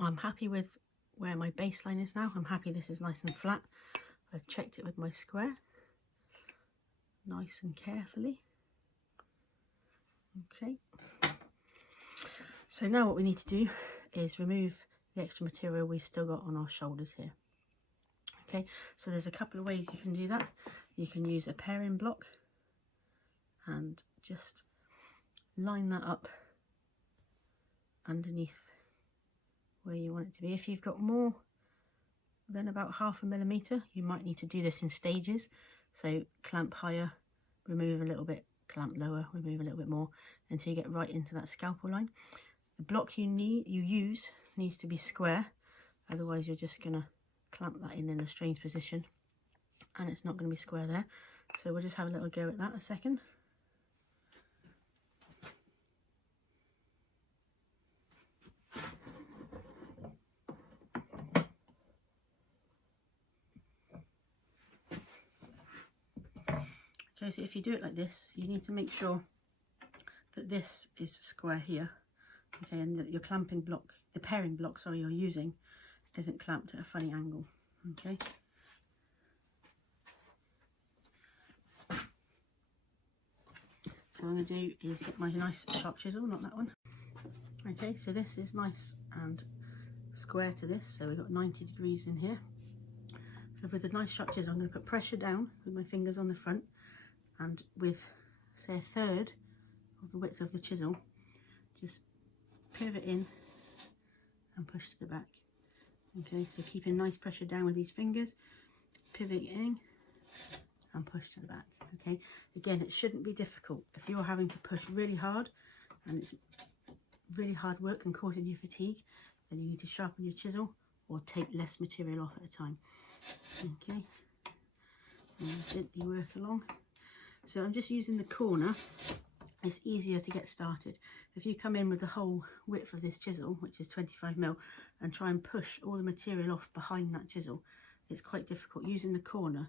I'm happy with where my baseline is now. I'm happy this is nice and flat. I've checked it with my square, nice and carefully. Okay, so now what we need to do is remove the extra material we've still got on our shoulders here. Okay, so there's a couple of ways you can do that. You can use a paring block and just line that up underneath where you want it to be. If you've got more than about 0.5 millimeter, you might need to do this in stages. So clamp higher, remove a little bit, clamp lower, remove a little bit more until you get right into that scalpel line. The block you use needs to be square, otherwise you're just going to clamp that in a strange position and it's not going to be square there. So we'll just have a little go at that a second. Okay, so if you do it like this, you need to make sure that this is square here, okay, and that your clamping block, the paring block, sorry, you're using isn't clamped at a funny angle, okay. So what I'm going to do is get my nice sharp chisel, not that one. Okay, so this is nice and square to this, so we've got 90 degrees in here. So with a nice sharp chisel, I'm going to put pressure down with my fingers on the front, and with, say, 1/3 of the width of the chisel, just pivot in and push to the back. Okay, so keeping nice pressure down with these fingers, pivot in and push to the back. Okay, again, it shouldn't be difficult. If you're having to push really hard and it's really hard work and causing you fatigue, then you need to sharpen your chisel or take less material off at a time. Okay, and gently work along. So I'm just using the corner. It's easier to get started. If you come in with the whole width of this chisel, which is 25mm, and try and push all the material off behind that chisel, it's quite difficult. Using the corner,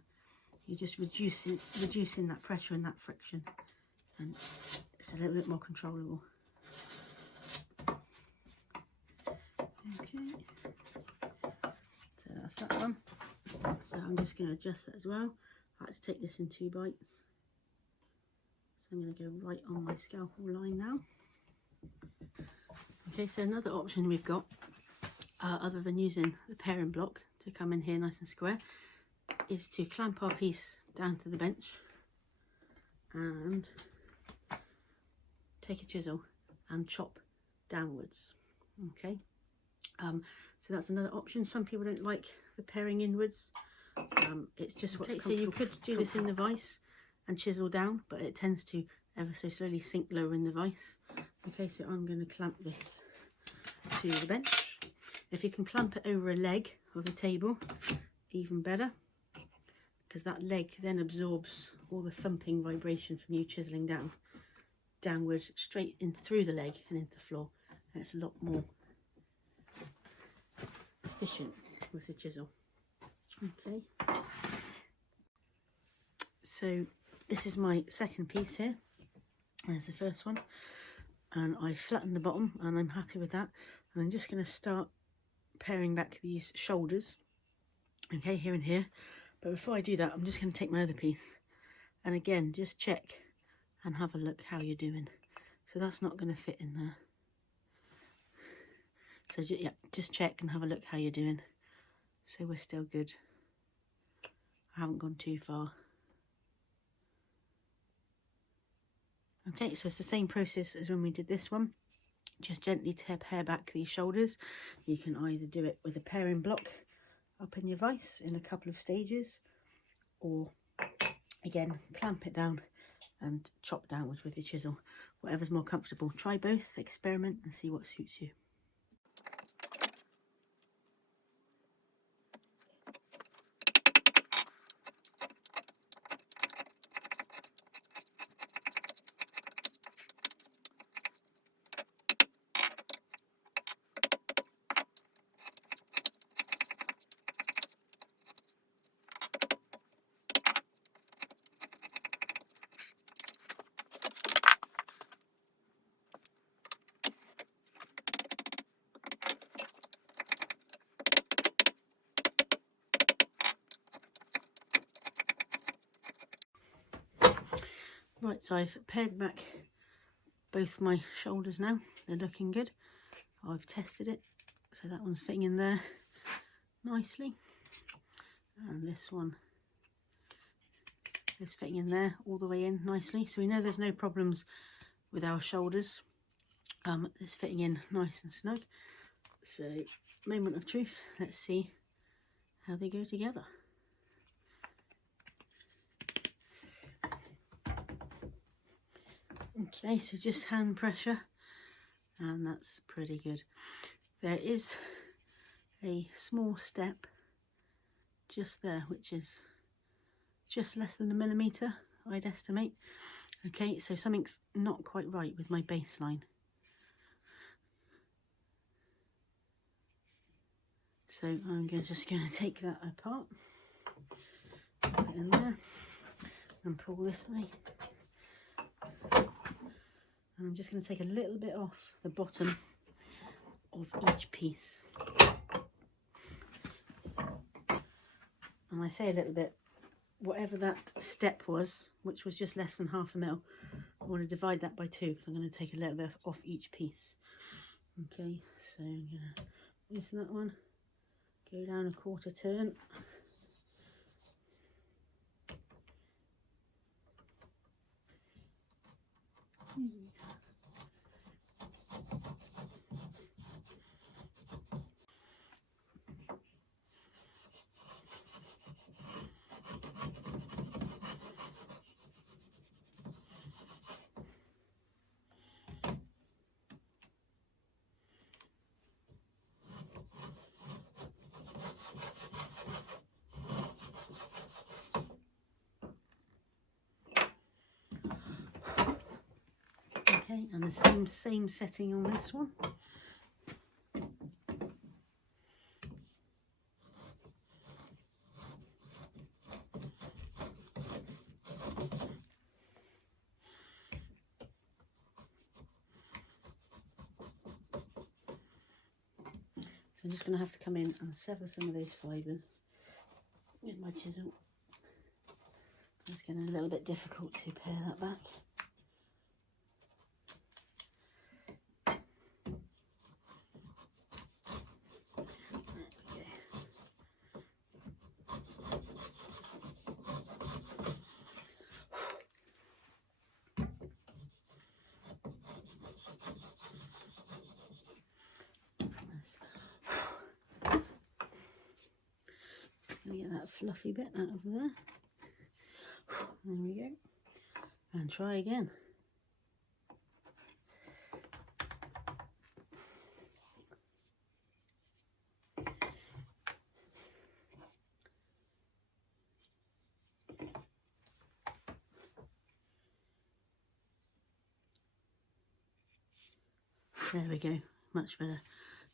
you're just reducing that pressure and that friction, and it's a little bit more controllable. Okay, so that's that one. So I'm just going to adjust that as well. I like to take this in 2 bites. So I'm going to go right on my scalpel line now. Okay, so another option we've got, other than using the paring block to come in here nice and square, is to clamp our piece down to the bench and take a chisel and chop downwards. Okay, so that's another option. Some people don't like the paring inwards. It's just what's comfortable. So you could do this in the vise and chisel down, but it tends to ever so slowly sink lower in the vise. Okay, so I'm going to clamp this to the bench. If you can clamp it over a leg of the table, even better, because that leg then absorbs all the thumping vibration from you chiseling downwards, straight in through the leg and into the floor, and it's a lot more efficient with the chisel. Okay, so this is my second piece here. There's the first one, and I flattened the bottom and I'm happy with that, and I'm just going to start paring back these shoulders, okay, here and here. But before I do that, I'm just going to take my other piece and again just check and have a look how you're doing. So that's not going to fit in there, so yeah, just check and have a look how you're doing. So we're still good, I haven't gone too far. Okay, so it's the same process as when we did this one. Just gently pare back these shoulders. You can either do it with a paring block up in your vise in a couple of stages, or again clamp it down and chop downwards with your chisel. Whatever's more comfortable. Try both, experiment and see what suits you. Right, so I've pared back both my shoulders now. They're looking good. I've tested it, so that one's fitting in there nicely, and this one is fitting in there all the way in nicely. So we know there's no problems with our shoulders. It's fitting in nice and snug. So, moment of truth, let's see how they go together. Okay, so just hand pressure, and that's pretty good. There is a small step just there, which is just less than 1 millimetre, I'd estimate. Okay, so something's not quite right with my baseline. So I'm just going to take that apart, put it in there, and pull this way. And I'm just going to take a little bit off the bottom of each piece. And I say a little bit, whatever that step was, which was just less than 1/2 mil, I want to divide that by 2 because I'm going to take a little bit off each piece. Okay, so I'm going to loosen that one, go down a 1/4 turn. Okay, and the same setting on this one. So I'm just going to have to come in and sever some of those fibres with my chisel. It's getting a little bit difficult to pare that back. Just going to get that fluffy bit out of there. There we go. And try again. There we go, much better.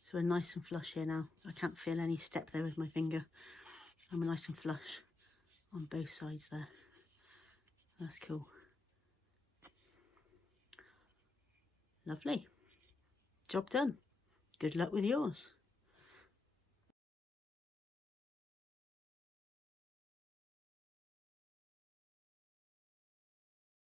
So we're nice and flush here now. I can't feel any step there with my finger. I'm nice and flush on both sides there. That's cool. Lovely. Job done. Good luck with yours.